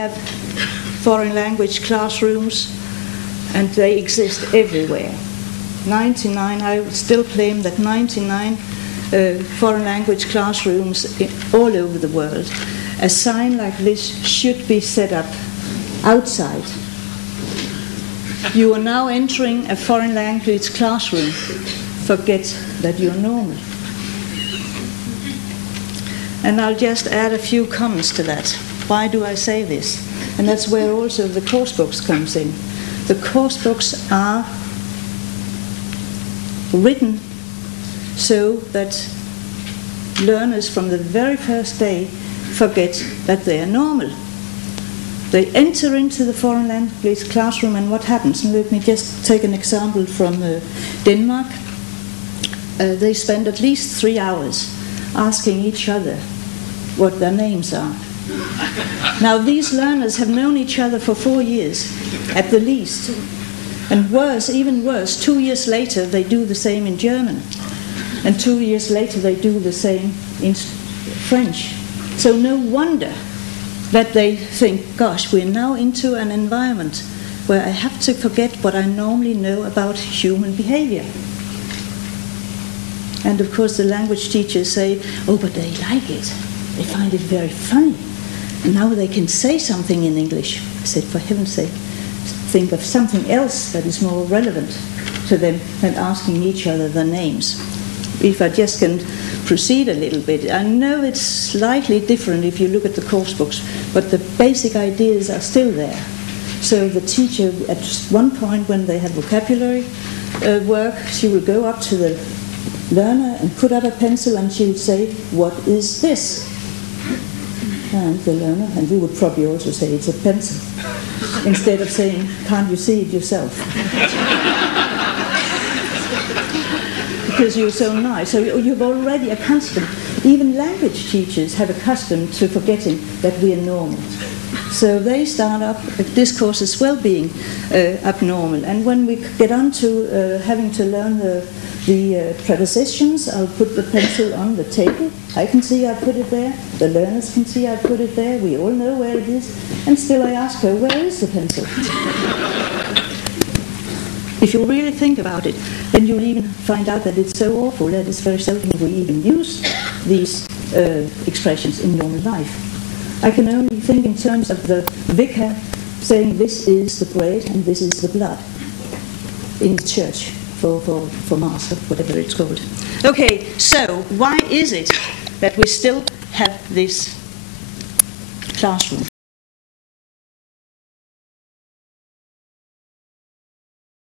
have foreign language classrooms, and they exist everywhere. I would still claim that 99 foreign language classrooms all over the world. A sign like this should be set up outside. You are now entering a foreign language classroom. Forget that you're normal. And I'll just add a few comments to that. Why do I say this? And that's where also the course books comes in. The course books are written so that learners from the very first day forget that they are normal. They enter into the foreign language classroom, and what happens? And let me just take an example from Denmark. They spend at least 3 hours asking each other what their names are. Now, these learners have known each other for 4 years, at the least. And worse, even worse, 2 years later, they do the same in German. And 2 years later, they do the same in French. So no wonder that they think, gosh, we're now into an environment where I have to forget what I normally know about human behavior. And of course the language teachers say, oh, but they like it. They find it very funny. And now they can say something in English. I said, for heaven's sake, think of something else that is more relevant to them than asking each other their names. If I just can proceed a little bit, I know it's slightly different if you look at the course books, but the basic ideas are still there. So the teacher, at one point when they have vocabulary work, she will go up to the learner and put up a pencil and she would say, what is this? And the learner, and we would probably also say it's a pencil, instead of saying, can't you see it yourself? Because you're so nice. So you've already accustomed. Even language teachers have accustomed to forgetting that we are normal. So they start up discourse as well being abnormal. And when we get on to having to learn the prepositions, I'll put the pencil on the table. I can see I put it there. The learners can see I put it there. We all know where it is. And still I ask her, where is the pencil? If you really think about it, then you'll even find out that it's so awful that it's very seldom we even use these expressions in normal life. I can only think in terms of the vicar saying this is the bread and this is the blood in the church for Mass, or whatever it's called. Okay, so why is it that we still have this classroom?